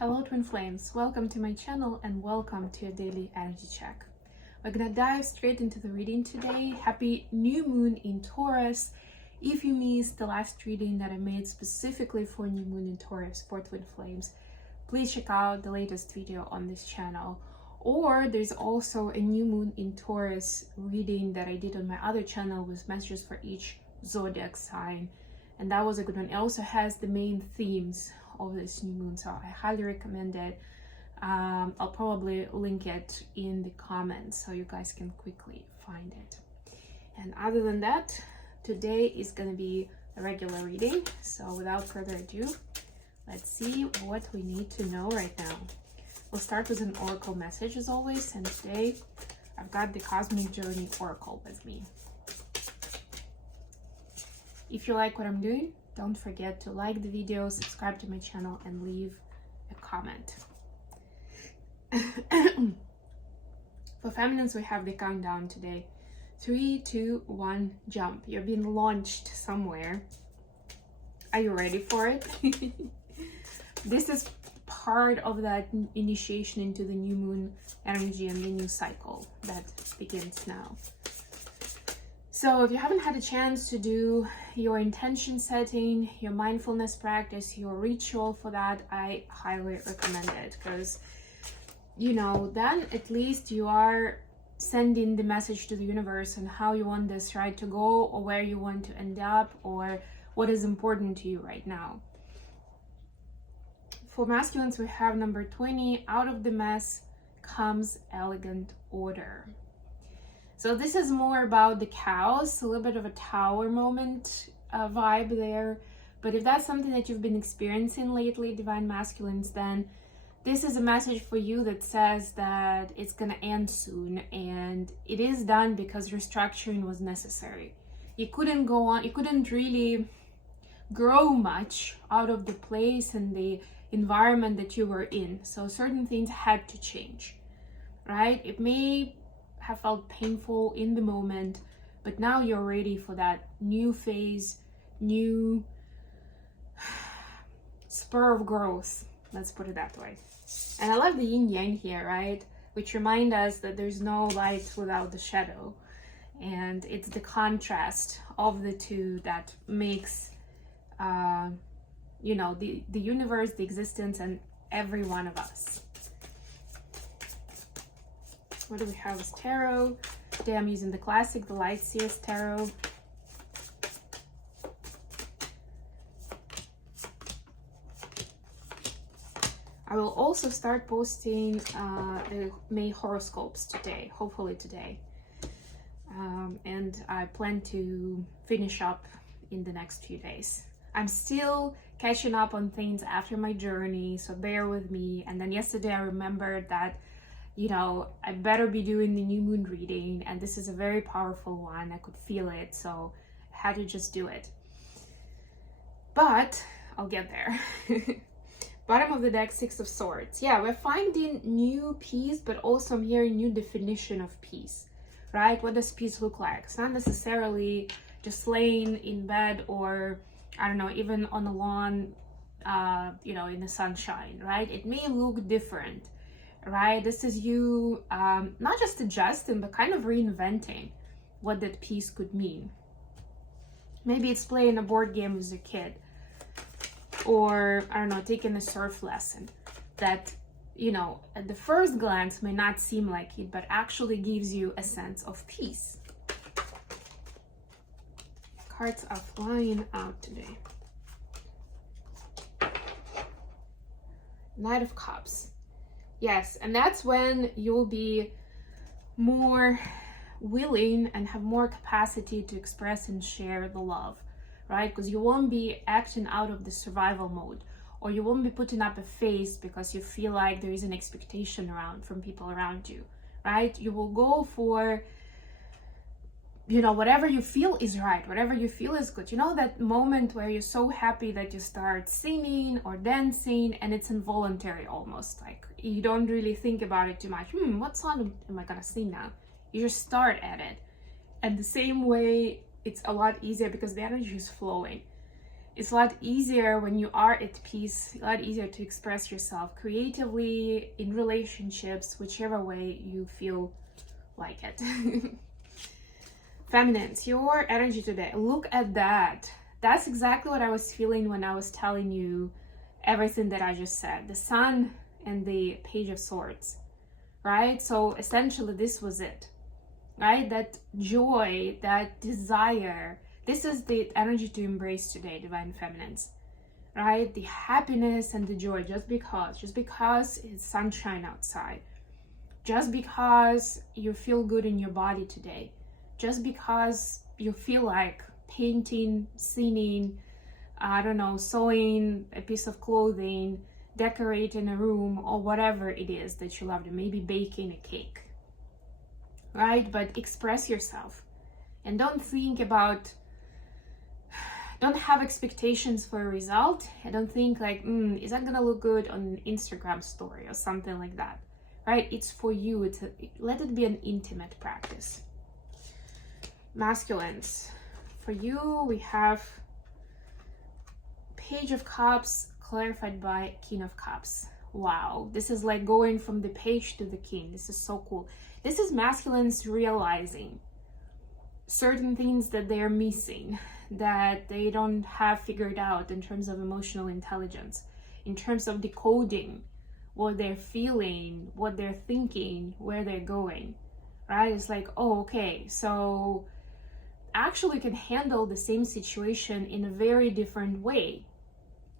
Hello twin flames, welcome to my channel and welcome to a daily energy check. We're gonna dive straight into the reading today. Happy new moon in Taurus. If you missed the last reading that I made specifically for new moon in Taurus for twin flames, please check out the latest video on this channel. Or there's also a new moon in Taurus reading that I did on my other channel with messages for each zodiac sign, and that was a good one. It also has the main themes of this new moon, so I highly recommend it. I'll probably link it in the comments so you guys can quickly find it. And other than that, today is gonna be a regular reading, so without further ado, let's see what we need to know right now. We'll start with an oracle message as always, and today I've got the Cosmic Journey Oracle with me. If you like what I'm doing, don't forget to like the video, subscribe to my channel, and leave a comment. For feminines, we have the countdown today. 3, 2, 1, jump. You're being launched somewhere. Are you ready for it? This is part of that initiation into the new moon energy and the new cycle that begins now. So if you haven't had a chance to do your intention setting, your mindfulness practice, your ritual for that, I highly recommend it, because then at least you are sending the message to the universe on how you want this ride to go, or where you want to end up, or what is important to you right now. For masculines, we have number 20, out of the mess comes elegant order. So this is more about the cows, a little bit of a tower moment vibe there. But if that's something that you've been experiencing lately, divine masculines, then this is a message for you that says that it's gonna end soon, and it is done because restructuring was necessary. You couldn't go on, you couldn't really grow much out of the place and the environment that you were in. So certain things had to change, right? It may have felt painful in the moment, but now you're ready for that new phase, new spur of growth, let's put it that way. And I love the yin yang here, right, which remind us that there's no light without the shadow, and it's the contrast of the two that makes the universe, the existence, and every one of us. What do we have as tarot? Today I'm using the classic, the Light Seers Tarot. I will also start posting the May horoscopes today, hopefully today. And I plan to finish up in the next few days. I'm still catching up on things after my journey, so bear with me. And then yesterday I remembered that I better be doing the new moon reading, and this is a very powerful one. I could feel it, so I had to just do it. But I'll get there. Bottom of the deck, 6 of Swords. Yeah, we're finding new peace, but also I'm hearing new definition of peace, right? What does peace look like? It's not necessarily just laying in bed or, I don't know, even on the lawn, in the sunshine, right? It may look different. Right, this is you not just adjusting, but kind of reinventing what that piece could mean. Maybe it's playing a board game with your kid, or I don't know, taking a surf lesson that at the first glance may not seem like it, but actually gives you a sense of peace. Cards are flying out today. Knight of Cups. Yes, and that's when you'll be more willing and have more capacity to express and share the love, right? Because you won't be acting out of the survival mode, or you won't be putting up a face because you feel like there is an expectation from people around you, right? You will go for whatever you feel is right, whatever you feel is good. That moment where you're so happy that you start singing or dancing, and it's involuntary almost, like you don't really think about it too much. What song am I gonna sing now? You just start at it. And the same way, it's a lot easier because the energy is flowing. It's a lot easier when you are at peace, a lot easier to express yourself creatively in relationships, whichever way you feel like it. Feminines, your energy today, look at that. That's exactly what I was feeling when I was telling you everything that I just said. The Sun and the Page of Swords, right? So essentially this was it, right? That joy, that desire, this is the energy to embrace today, Divine Feminines, right? The happiness and the joy, just because it's sunshine outside, just because you feel good in your body today, just because you feel like painting, singing, I don't know, sewing a piece of clothing, decorating a room, or whatever it is that you love to, maybe baking a cake, right? But express yourself and don't have expectations for a result. I don't think like, is that gonna look good on an Instagram story or something like that, right? It's for you. Let it be an intimate practice. Masculines, for you, we have Page of Cups clarified by King of Cups. Wow, this is like going from the page to the king. This is so cool. This is masculines realizing certain things that they are missing, that they don't have figured out in terms of emotional intelligence, in terms of decoding what they're feeling, what they're thinking, where they're going, right? It's like, oh, okay, so actually can handle the same situation in a very different way.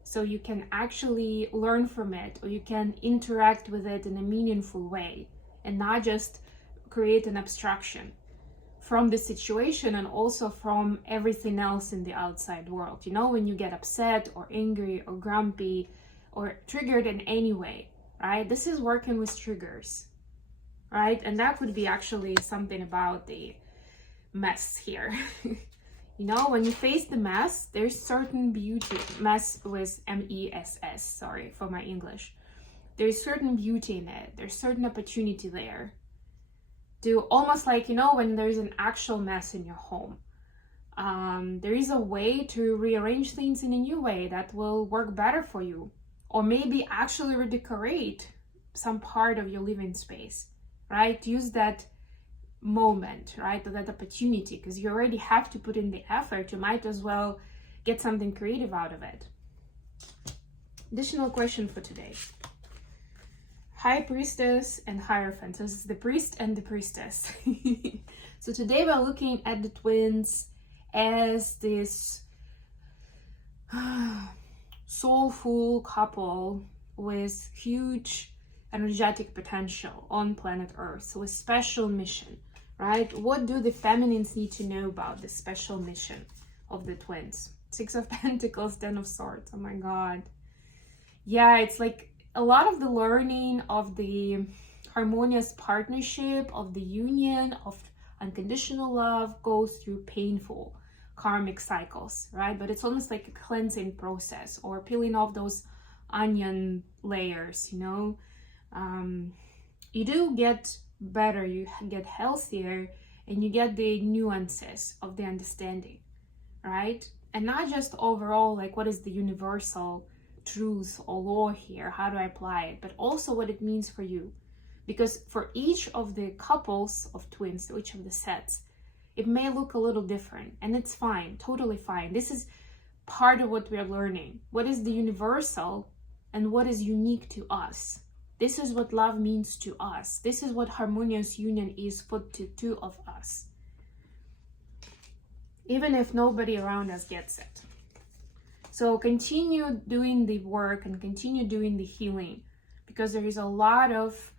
So you can actually learn from it, or you can interact with it in a meaningful way and not just create an abstraction from the situation and also from everything else in the outside world. You know, when you get upset or angry or grumpy or triggered in any way, right? This is working with triggers, right? And that would be actually something about the mess here. You know, when you face the mess, there's certain beauty. Mess with M-E-S-S, sorry for my English. There's certain beauty in it. There's certain opportunity there. To almost like, you know, when there's an actual mess in your home, there is a way to rearrange things in a new way that will work better for you. Or maybe actually redecorate some part of your living space, right? Use that moment, right? That opportunity, because you already have to put in the effort. You might as well get something creative out of it. Additional question for today. High Priestess and Hierophant. So this is the priest and the priestess. So today we're looking at the twins as this soulful couple with huge energetic potential on planet Earth, so a special mission, right? What do the feminines need to know about this special mission of the twins? Six of Pentacles, Ten of Swords. Oh my God. Yeah, it's like a lot of the learning of the harmonious partnership, of the union, of unconditional love goes through painful karmic cycles, right? But it's almost like a cleansing process or peeling off those onion layers, you know? You do get better, you get healthier, and you get the nuances of the understanding, right? And not just overall, like what is the universal truth or law here, how do I apply it, but also what it means for you. Because for each of the couples of twins, each of the sets, it may look a little different, and it's fine, totally fine. This is part of what we're learning. What is the universal and what is unique to us? This is what love means to us. This is what harmonious union is for the two of us. Even if nobody around us gets it. So continue doing the work and continue doing the healing, because there's a lot of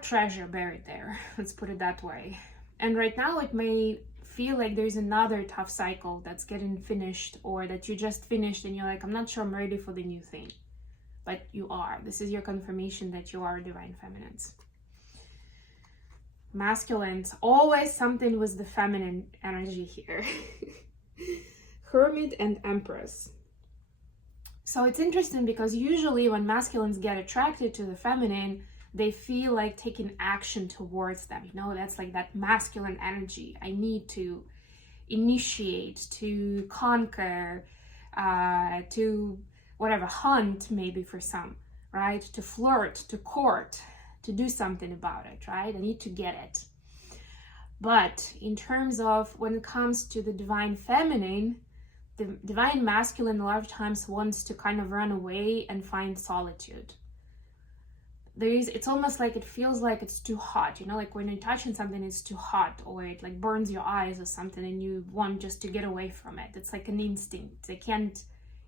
treasure buried there. Let's put it that way. And right now it may feel like there's another tough cycle that's getting finished, or that you just finished and you're like, I'm not sure I'm ready for the new thing. But you are. This is your confirmation that you are divine feminines. Masculines, always something with the feminine energy here. Hermit and Empress. So it's interesting because usually when masculines get attracted to the feminine, they feel like taking action towards them. You know, that's like that masculine energy. I need to initiate, to conquer, to whatever, hunt maybe for some, right? To flirt, to court, to do something about it, right? I need to get it. But in terms of when it comes to the divine feminine, the divine masculine a lot of times wants to kind of run away and find solitude. It's almost like it feels like it's too hot, you know, like when you're touching something, it's too hot, or it like burns your eyes or something, and you want just to get away from it. It's like an instinct. They can't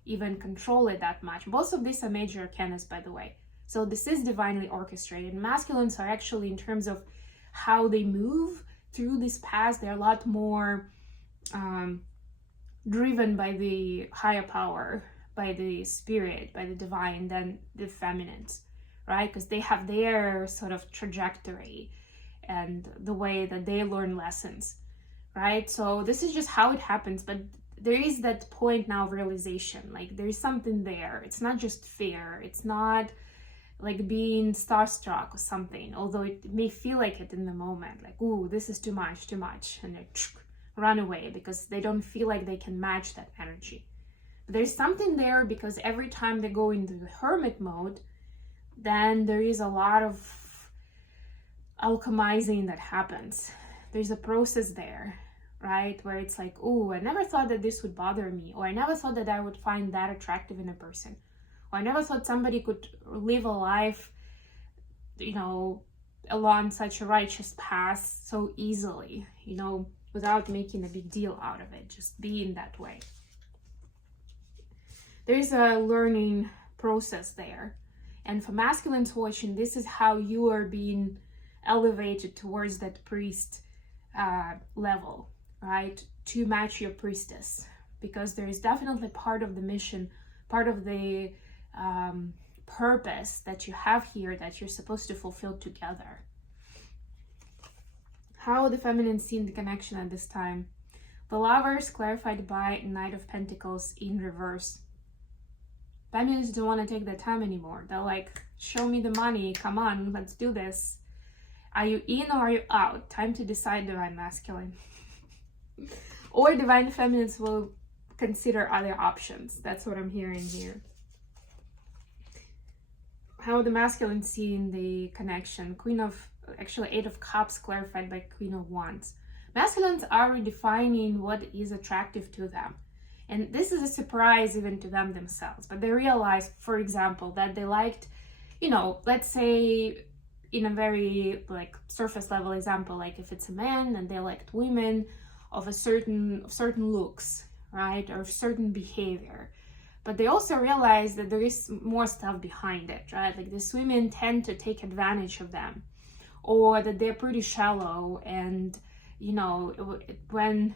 even control it that much. Both of these are major arcanas, by the way. So this is divinely orchestrated. Masculines are actually, in terms of how they move through this path, they're a lot more driven by the higher power, by the spirit, by the divine, than the feminines, right? Because they have their sort of trajectory and the way that they learn lessons, right? So this is just how it happens. But there is that point now of realization, like there's something there. It's not just fear. It's not like being starstruck or something, although it may feel like it in the moment, like, ooh, this is too much, and they run away because they don't feel like they can match that energy. But there's something there, because every time they go into the hermit mode, then there is a lot of alchemizing that happens. There's a process there, right? Where it's like, ooh, I never thought that this would bother me, or I never thought that I would find that attractive in a person. Or I never thought somebody could live a life, you know, along such a righteous path so easily, you know, without making a big deal out of it, just being that way. There's a learning process there. And for masculines watching, this is how you are being elevated towards that priest level, right? To match your priestess. Because there is definitely part of the mission, part of the purpose that you have here that you're supposed to fulfill together. How the feminine seen the connection at this time? The Lovers clarified by Knight of Pentacles in reverse. Feminines don't want to take their time anymore. They're like, show me the money, come on, let's do this. Are you in or are you out? Time to decide, divine masculine. Or divine feminines will consider other options. That's what I'm hearing here. How the masculine seeing the connection? Eight of Cups clarified by Queen of Wands. Masculines are redefining what is attractive to them. And this is a surprise even to them themselves. But they realize, for example, that they liked, you know, let's say in a very like surface level example, like if it's a man and they liked women of certain looks, right? Or certain behavior. But they also realize that there is more stuff behind it, right? Like these women tend to take advantage of them, or that they're pretty shallow, and you know, when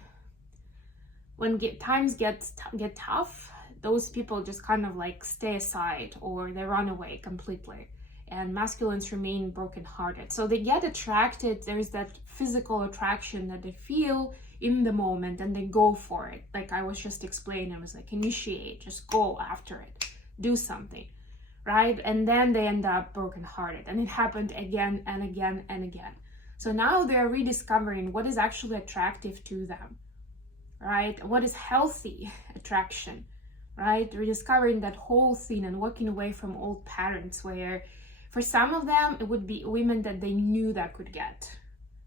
times get tough, those people just kind of like stay aside, or they run away completely, and masculines remain brokenhearted. So they get attracted. There's that physical attraction that they feel in the moment, and they go for it. Like I was just explaining, I was like, initiate, just go after it, do something, right? And then they end up brokenhearted, and it happened again and again and again. So now they're rediscovering what is actually attractive to them, right? What is healthy attraction, right? Rediscovering that whole thing and walking away from old patterns, where for some of them it would be women that they knew that could get,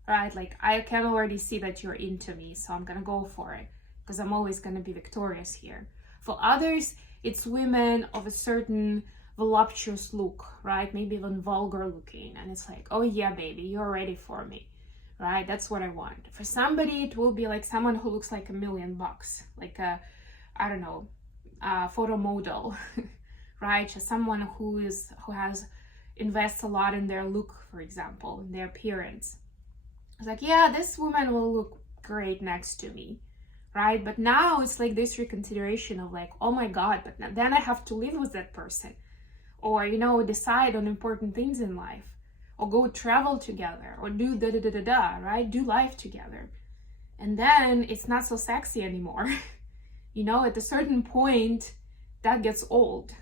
right? Like, I can already see that you're into me, so I'm gonna go for it because I'm always gonna be victorious here. For others, it's women of a certain voluptuous look, right? Maybe even vulgar looking, and it's like, oh yeah, baby, you're ready for me, right? That's what I want. For somebody, it will be like someone who looks like $1 million, like a, I don't know, a photo model, right? Just someone who invests a lot in their look, for example, in their appearance. It's like, yeah, this woman will look great next to me, right? But now it's like this reconsideration of like, oh my God, but then I have to live with that person, or, you know, decide on important things in life, or go travel together, or do right? Do life together. And then it's not so sexy anymore. You know, at a certain point, that gets old.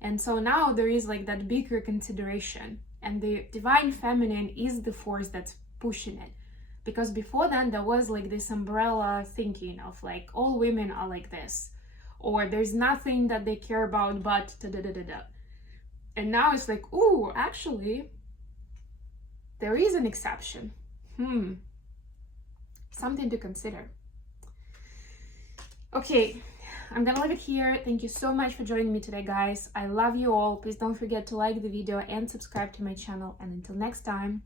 And so now there is like that big reconsideration, and the divine feminine is the force that's pushing it, Because before then there was like this umbrella thinking of like all women are like this, or there's nothing that they care about but da da da da da. And now it's like, ooh, actually there is an exception. Something to consider. Okay, I'm gonna leave it here. Thank you so much for joining me today, guys. I love you all. Please don't forget to like the video and subscribe to my channel. And until next time,